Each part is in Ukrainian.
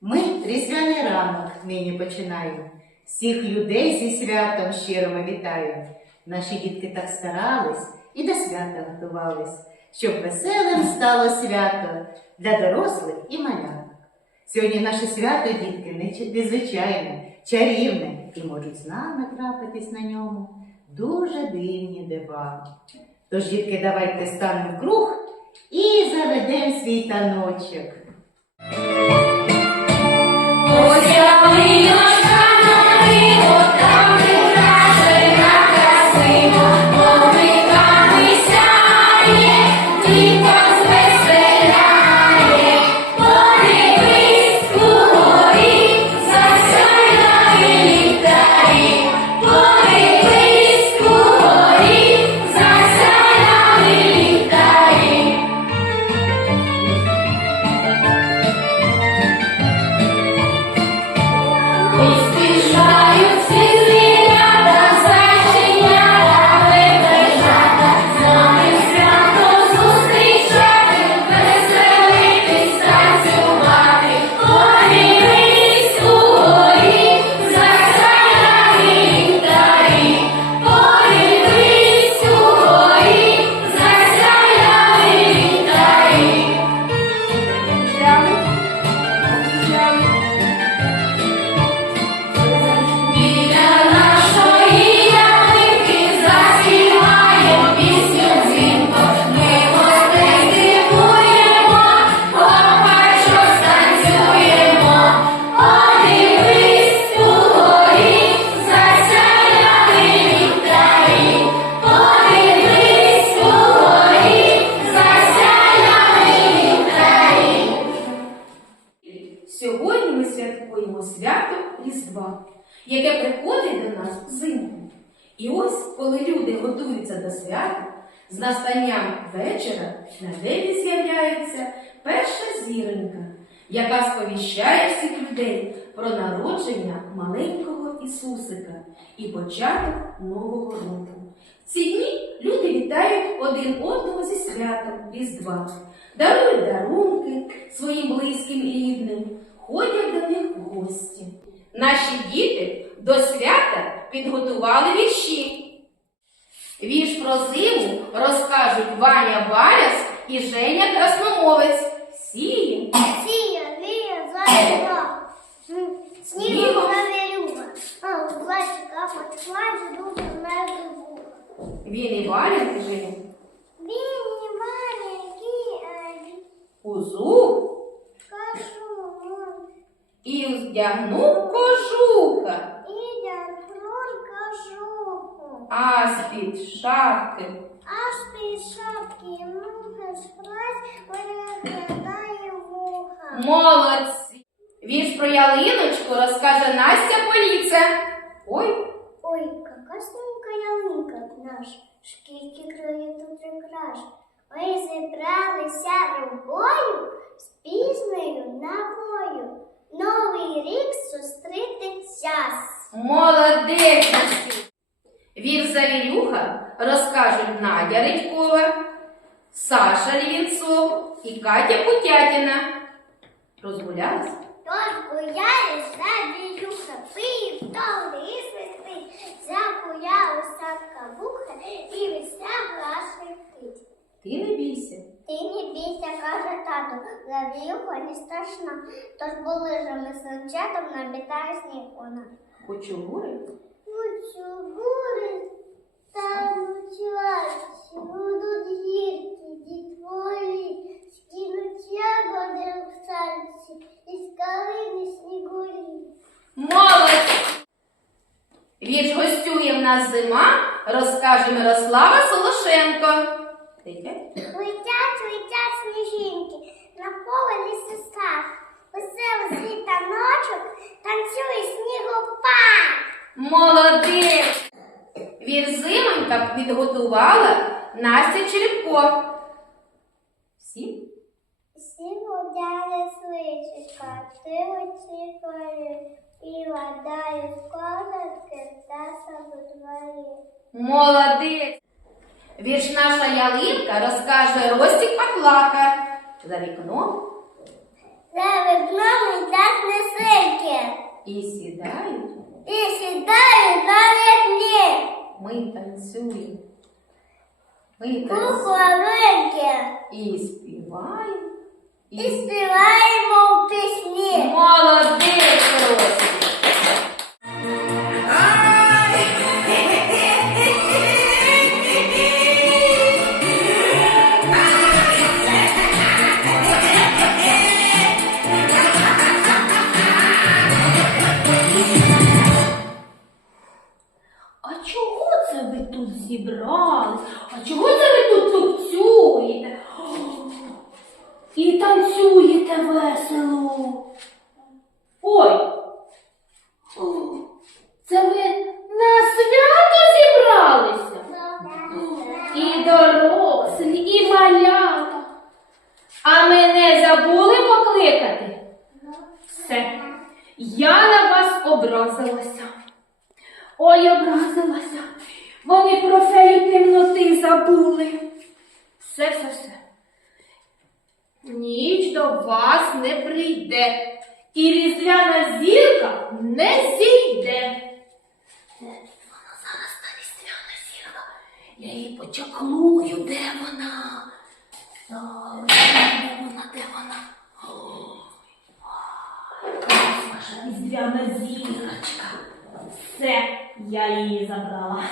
Ми різдвяний ранок нині починаємо. Всіх людей зі святом щиро вітаємо. Наші дітки так старались і до свята готувались, щоб веселим стало свято для дорослих і маляток. Сьогодні наше свято, дітки, незвичайне, чарівне, і можуть з нами трапитись на ньому дуже дивні дива. Тож, дітки, давайте станемо в круг і заведемо свій таночок. Сьогодні ми святкуємо свято Різдва, яке приходить до нас взимку. І ось, коли люди готуються до свята, з настанням вечора на небі з'являється перша зіронька, яка сповіщає всіх людей про народження маленького Ісусика і початок Нового року. В ці дні люди вітають один одного зі святом Різдва, дарують дарунки своїм близьким і рідним, ходять до них гості. Наші діти до свята підготували вірші. Вірш про зиму розкажуть Ваня Баряс і Женя Красномовець. Зібралися рукою з пізнею нагою. Новий рік зустріти час. молодець! Настя. Вірш Завірюха розкажуть Надя Редькова, Саша Лівінцов і Катя Путятіна. Розгулялись? Тож гуляє завірюха, пив, то ліс висить, закуя усадка вуха і вся швидкить. Ти не бійся. Ти не бійся, каже тато, завірюха не страшна, тож були ж ми з санчатом набітає сніг вона. Хочу гури. Хочу гори танцювати, будуть гірки дітворі, скинуть ягоди в санці і з калини снігурі. Молодці! Вірш гостює в нас зима, розкаже Мирослава Солошенко. Летять? Летять, летять сніжинки, на поле лісостав. Веселий свій таночок, танцює снігопад. Молодець! Вірш зимонька підготувала Настя Черепко. Всі? Всі вовдяли свичка, ти очікує, і вода з комнатки птаса в дворі. Молодець! Вірш наша ялинка розкаже Ростік Паклака. За вікном за вікном так несильки. І сідають, І сідаю на вікні. ми танцюємо. Ми танцюємо И і співаємо. І співаємо пісні. Молодець, Zebra прийде, і різдвяна зірка не зійде. Вона зараз та різдвяна зірка. Я її почаклую, де вона? Ой, де вона, де вона? Ваша різдвяна зірочка. Все, я її забрала.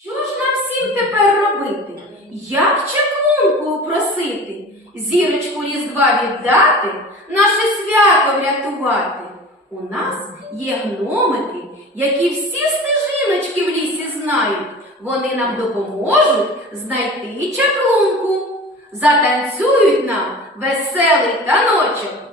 Що ж нам всім тепер робити? Як чаклунку просити? Зірочку Різдва віддати, наше свято врятувати. У нас є гномики, які всі стежиночки в лісі знають. Вони нам допоможуть знайти чаклунку. Затанцюють нам веселий таночок.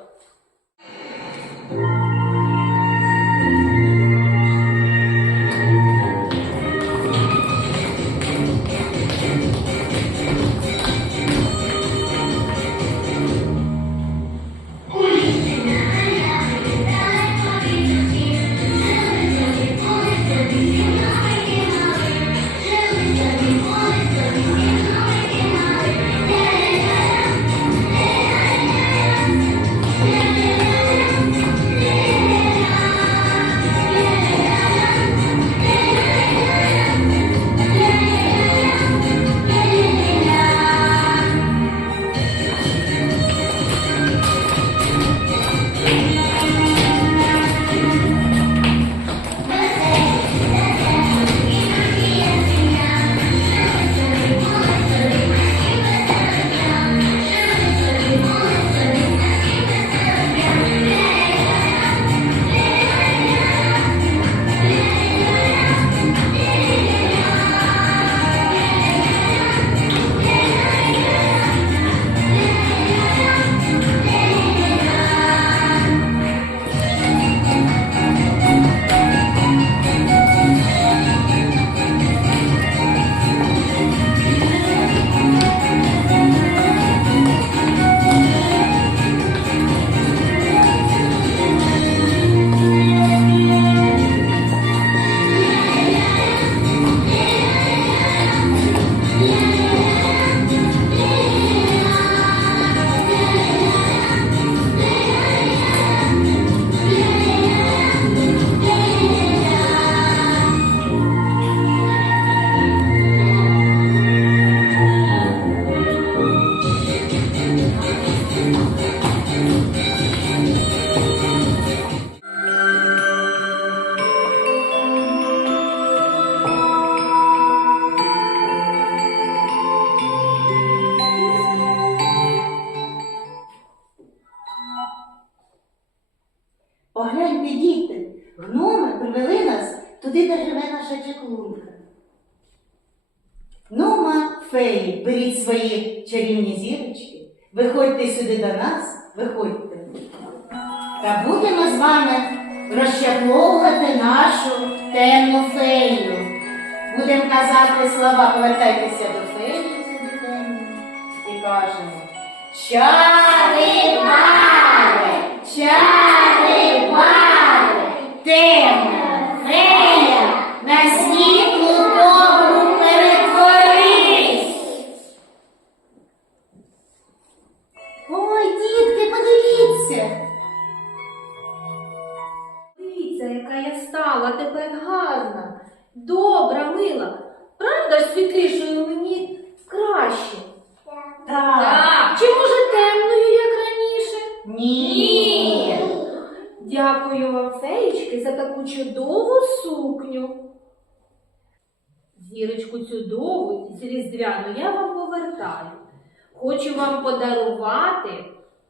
Хочу вам подарувати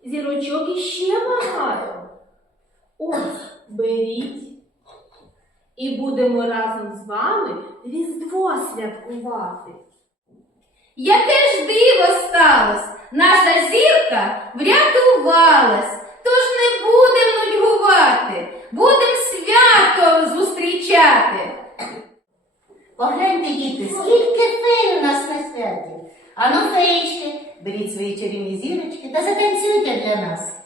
зірочок іще багато. Ось, беріть. І будемо разом з вами Різдво святкувати. Яке ж диво сталось, наша зірка врятувалась, тож не будемо нудьгувати, будем свято зустрічати. Погляньте, діти, скільки фей у нас на святі. Ану, феєчки, беріть свої чарівні зірочки та затанцюйте для нас.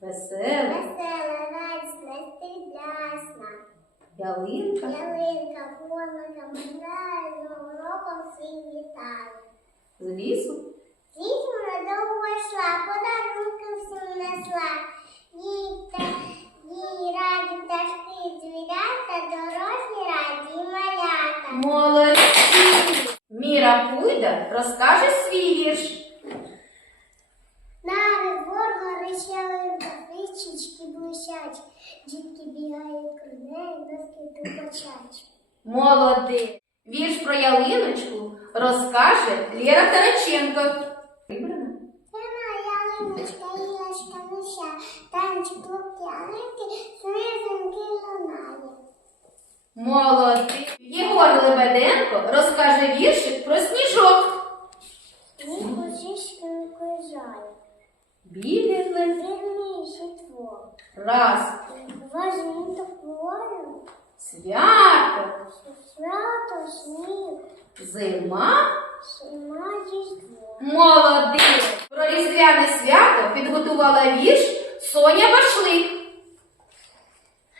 Весела, весела, радісна, стрілясна. ялинка. Ялинка, вона грає, новим роком всіх вітає. З лісу Дітьми довго йшла, подарунки всім несла. Їй та їй раді пташки звірята, дорослі раді малята. молодці. Міра Пуйда розкаже свій вірш. На рибор горить ялинка, річечки блищать, дітки бігають круги, доски тупочать. Молодець. Вірш про ялиночку розкаже Лєра Тараченко. Вибрана? Вона ялиночка, ілочка, миша, танчик лук ялинки, смизинки лунає. Молодець. Єгор Лебеденко розкаже віршик про сніжок. Вірніше твор. раз. Важні такою, Свято. свято сніг, Зима. зима дійство. Молодець. Про різдвяне свято підготувала вірш Соня Башлик.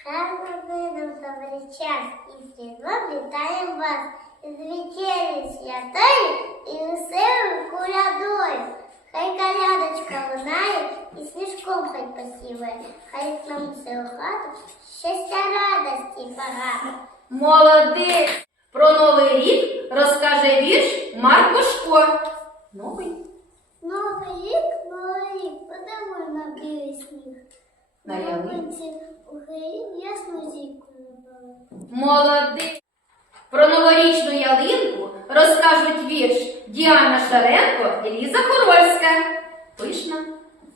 Гарно видом добрий час і стріло вітаємо вас з вечері святої і веселою колядою. Хай колядочка лунає і сніжком хай посіває, хай нам все у хату щастя радості багато. Молодець. Про новий рік розкаже вірш Марко Шко. Новий. Новий рік, новий рік, подамо на білий сніг. На ялинці. у ясну зірку набили. Молодець. Про новорічну ялинку розкажуть вірш Діана Шаренко і Ліза Хорольська. Пишна.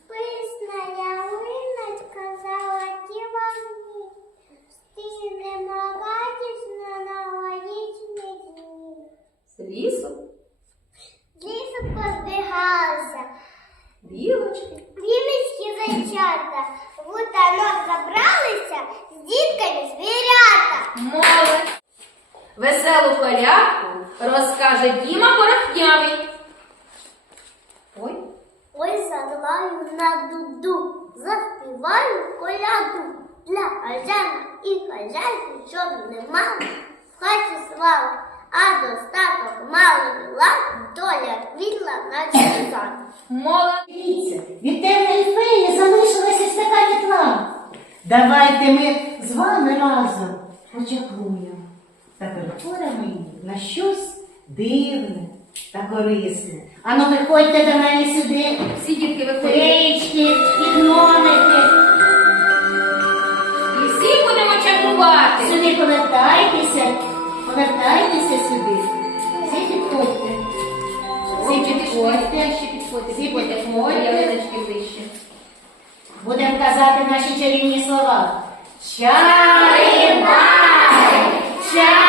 Писна ялиночка золоті вогні, стінемо радісно новорічні дні. З лісу. З лісу позбігалися, Білочки. плімечки зайчата, в утанок забралися, з дітками звірята. Молодець. Веселу колядку розкаже Діма Порохнявий. Ой. Ой, задлаю на дуду, заспіваю коляду для хазяїна і хазяйки, щоб не мали в хаті а достаток малий лад, доля квітла наче сад. Молодець. Дивіться, від темної феї залишилася ось така. Давайте ми з вами разом почаклуємо та перетворимо її на щось дивне та корисне. Ану, виходьте до мене сюди. Всі дітки виходять. Феєчки, підгномики. І всі будемо чаклувати. Сюди повертайтеся, повертайтеся сюди. Всі підходьте. Всі підходьте. Всі Підходьте. Будемо казати наші чарівні слова. Чарівай! Чарівай!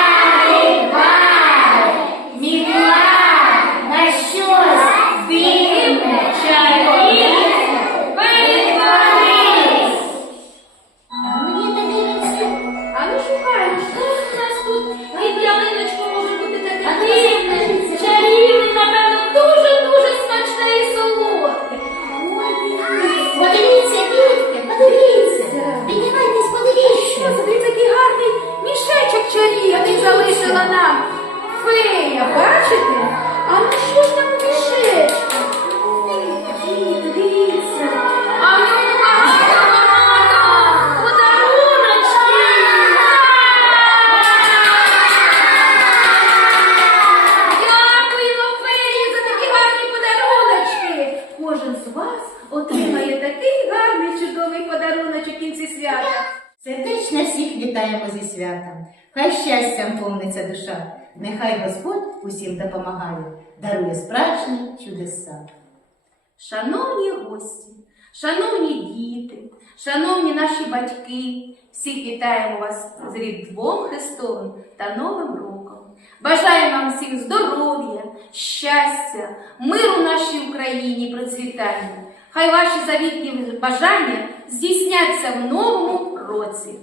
Нехай Господь усім допомагає, дарує справжні чудеса. Шановні гості, шановні діти, шановні наші батьки, всіх вітаємо вас з Різдвом Христовим та Новим роком. Бажаємо вам всім здоров'я, щастя, миру нашій Україні, процвітання. Хай ваші завітні бажання здійсняться в новому році.